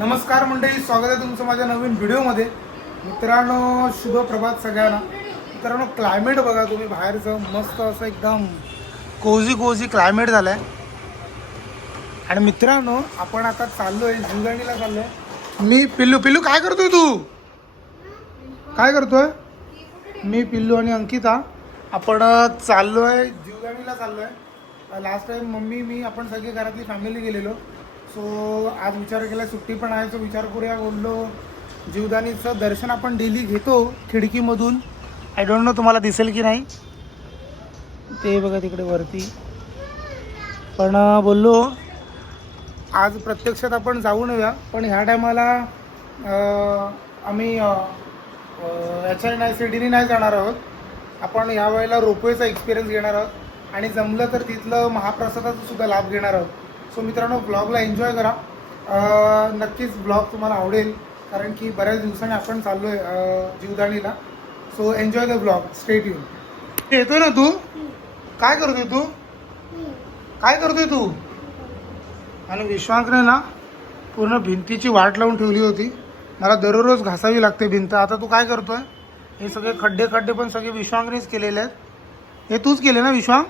नमस्कार मंडळी, स्वागत आहे तुमचं माझ्या नवीन व्हिडिओमध्ये. मित्रांनो, शुभ प्रभात सगळ्यांना. मित्रांनो, क्लायमेट बघा तुम्ही, बाहेरचं मस्त असं एकदम कोझी क्लायमेट झालं आहे. आणि मित्रांनो, आपण आता चाललो आहे जीवदाणीला चाललो आहे. मी पिल्लू काय करतोय तू? काय करतोय? मी पिल्लू आणि अंकिता आपण चाललो आहे जीवदाणीला चाललो आहे. लास्ट टाइम मम्मी मी आपण सगळी घरातली फॅमिली गेलेलो. सो आज विचार केला सुट्टी पण आहे, सो विचार करूया बोललो जीवदानीचं दर्शन आपण डेली घेतो खिडकीमधून. आय डोंट नो तुम्हाला दिसेल की नाही ते बघा तिकडे वरती, पण बोललो आज प्रत्यक्षात आपण जाऊन येऊया. पण ह्या टायमाला आम्ही याच्या नाही सिडीने नाही जाणार आहोत. आपण ह्या वेळेला रोपवेचा एक्सपिरियन्स घेणार आहोत आणि जमलं तर तिथलं महाप्रसादाचा सुद्धा लाभ घेणार आहोत. सो मित्रांनो, ब्लॉगला एन्जॉय करा. नक्कीच ब्लॉग तुम्हाला आवडेल, कारण की बऱ्याच दिवसांनी आपण चाललो आहे जीवदाणीला. So enjoy the blog, stay tune. येतोय ना तू? काय करतोय तू? काय करतोय तू? आणि विश्वांकने ना पूर्ण भिंतीची वाट लावून ठेवली होती. मला दररोज घासावी लागते भिंत. आता तू काय करतोय? हे सगळे खड्डे पण सगळे विश्वांकनेच केलेले आहेत. हे तूच केले ना विश्वांक?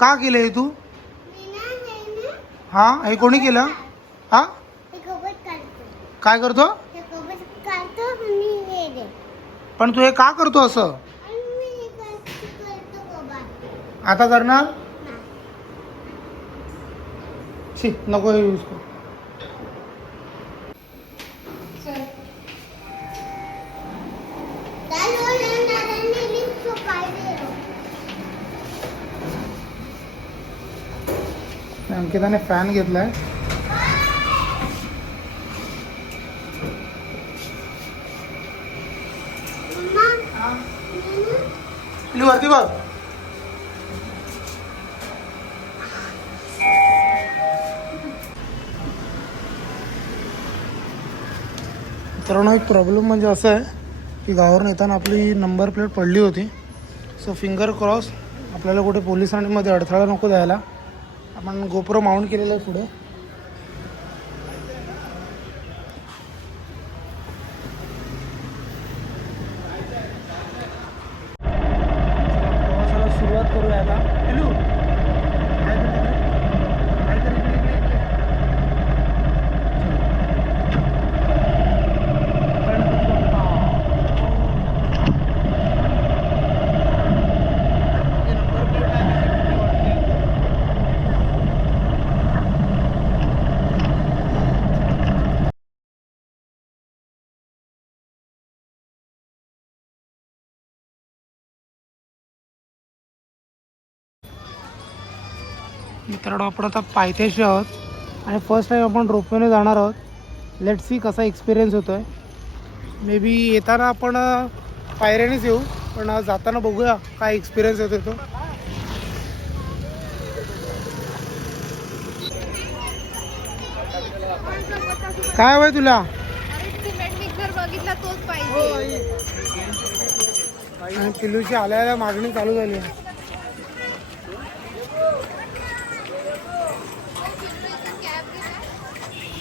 का केले हे तू? हा, हे कोणी केलं? हा, काय करतो? पण तू हे का करतो असं? आता करणार? शी, नको हे यूज कर. अंकिताने फॅन घेतलाय. वरती बघ. मित्रांनो, एक प्रॉब्लेम म्हणजे असं आहे की गावावरून येताना आपली नंबर प्लेट पडली होती. सो फिंगर क्रॉस, आपल्याला कुठे पोलिसांमध्ये अडथळा नको द्यायला. आपण गोप्रो माउंट केलेलं आहे पुढे. प्रवासाला सुरुवात करूया आता. हॅलो, मित्रांनो, आपण आता पायथ्याशी आहोत आणि फर्स्ट टाईम आपण रोपवेने जाणार आहोत. लेट सी कसा एक्सपिरियन्स होतो आहे. मे बी येताना आपण पायऱ्यानेच येऊ, पण जाताना बघूया काय एक्सपिरियन्स येतो तो. काय हवंय तुला? आणि पिल्लूची आल्याला मागणी चालू झाली आहे.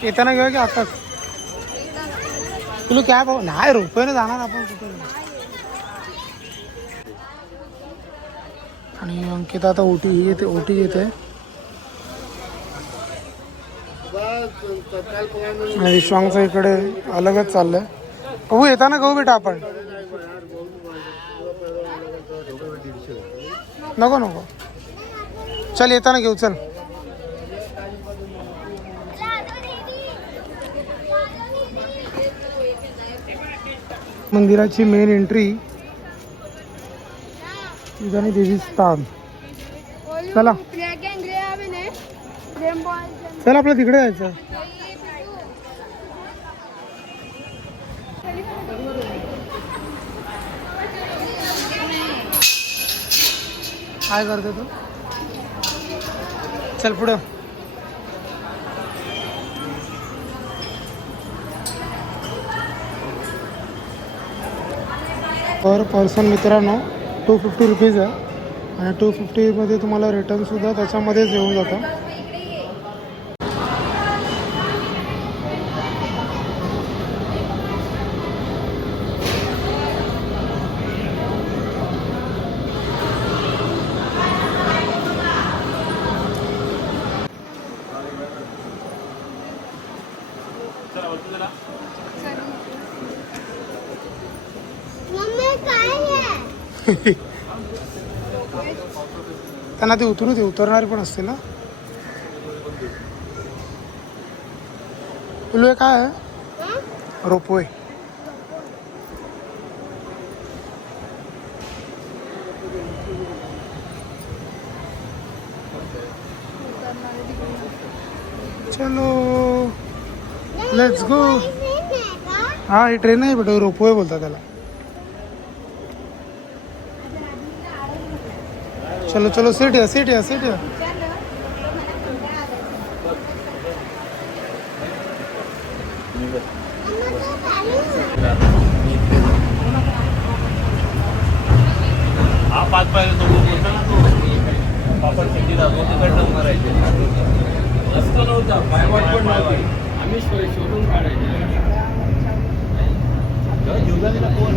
येताना घेऊया की आताच? तुला कॅब नाही, रुपयाने जाणार आपण कुठे. आणि अंकिता आता ओटी येते. आणि विश्वांगचं इकडे अलगच चाललंय. बघू येताना घेऊ बेटा आपण. नको चल, येताना घेऊ चल. मंदिराची मेन एंट्री आणि देवी स्थान. चला आपलं तिकडे जायचं. काय करते तू? चल पुढं. पर पर्सन मित्रांनो 250 रुपीज आहे. आणि 250मध्ये तुम्हाला रिटर्नसुद्धा त्याच्यामध्येच येऊन जातं. त्यांना ते उतरू दे, उतरणारे पण असतील ना. तुला काय आहे रोपवे? चलो लेट्स गो. हा ही ट्रेन आहे बेटा, रोपवे बोलतात त्याला. चलो चलो सीट है, सीट है, सीट है. हा पाच पाहिजे तो बोलतो ना तो पापड शेती दाखवतो तिकडनं मारायचे रस्ता नव्हता पायवाट पण नव्हती आम्ही शोधून काढायचे युगाला कोण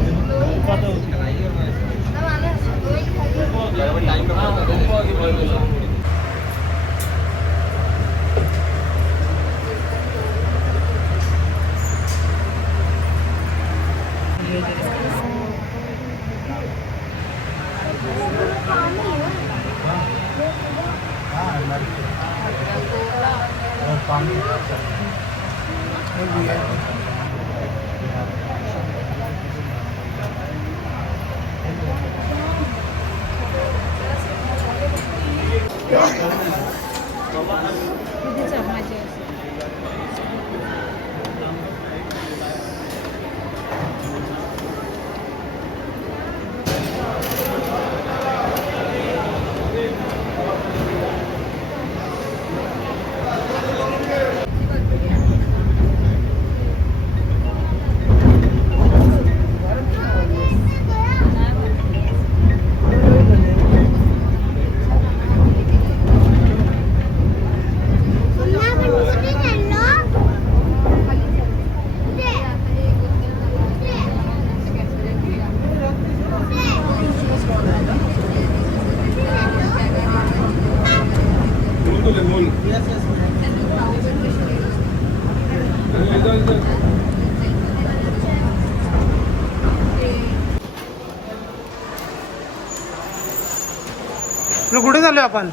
कुठे चाललोय आपण?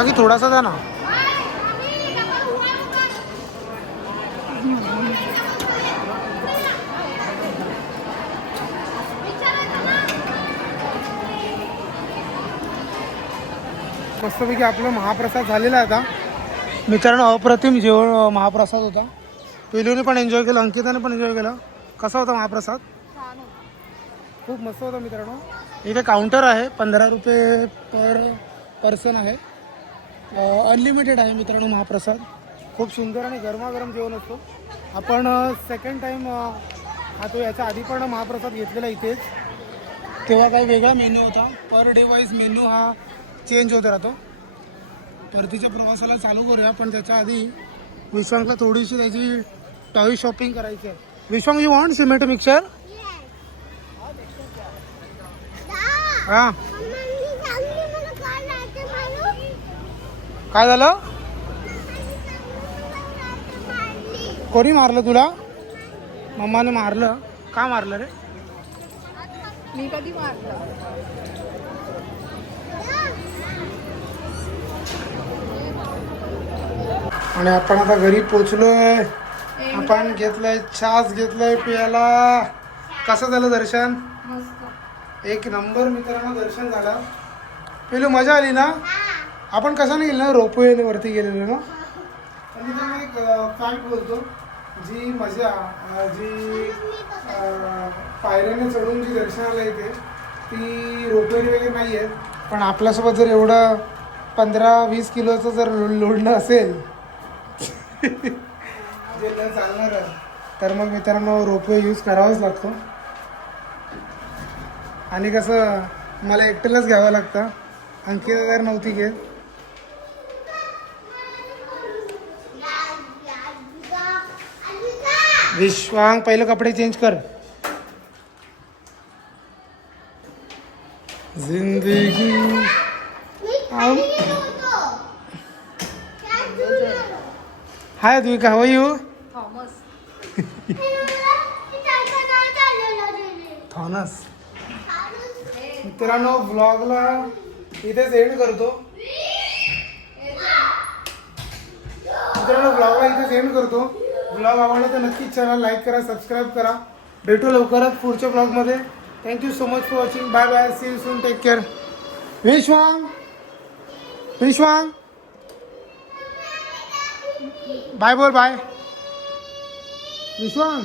बाकी थोडासा द्या ना. मस्तपैकी आपलं महाप्रसाद झालेला आहे आता. मित्रांनो अप्रतिम जेवण महाप्रसाद होता. पिलूने पण एन्जॉय केलं, अंकिताने पण एन्जॉय केलं. कसा होता महाप्रसाद? खूप मस्त होता मित्रांनो. इथे काउंटर आहे, 15 रुपये पर पर्सन आहे. अनलिमिटेड आहे मित्रांनो महाप्रसाद. खूप सुंदर आणि गरमागरम जेवण असतो. आपण सेकंड टाईम खातो. याच्या आधी पण महाप्रसाद घेतलेला इथेच, तेव्हा काही वेगळा मेन्यू होता. पर डे वाईज मेन्यू हा चेंज होत राहतो. परतीच्या प्रवासाला चालू करूया, पण त्याच्या आधी विश्वांकला थोडीशी त्याची टॉय शॉपिंग करायची आहे. विश्वांक यू वॉन्ट सिमेंट मिक्सर? हां काय झालं? कोणी मारलं तुला? मम्माने मारलं. का मारलं रे? मी कधी मारलं? आणि आपण आता घरी पोचलोय. आपण घेतलंय छास, घेतलंय प्यायला. कसं झालं दर्शन? एक नंबर मित्रांनो दर्शन झालं. पहिलं मजा आली ना? आपण कशाने गेलो ना? रोपवे वरती गेलेलो ना. आणि मी एक फॅक्ट बोलतो, जी मजा जी पायऱ्याने चढून जी दर्शनाला येते ती रोपवेरी वगैरे नाही आहे, पण आपल्यासोबत जर एवढं 15-20 किलोचं जर लोडणं असेल जे न चालणार तर मग मित्रांनो रोपवे यूज करावाच लागतो. आणि कसं मला एकट्यालाच घ्यावं लागतं, अंकिता जर नव्हती घेत. विश्वांग पहिलं कपडे चेंज कर. जिंदगी हाय द्विका, हाऊ आर यू? थॉमस. थॉनस. मित्रांनो व्लॉगला इथेच एंड करतो. व्लॉग आवडला तर नक्कीच चॅनल लाईक करा, सबस्क्राईब करा. भेटू लवकरच पुढच्या ब्लॉगमध्ये. Thank you so much for watching. Bye bye, see you soon, take care. Vishwang bye बोल. बाय विश्वांग.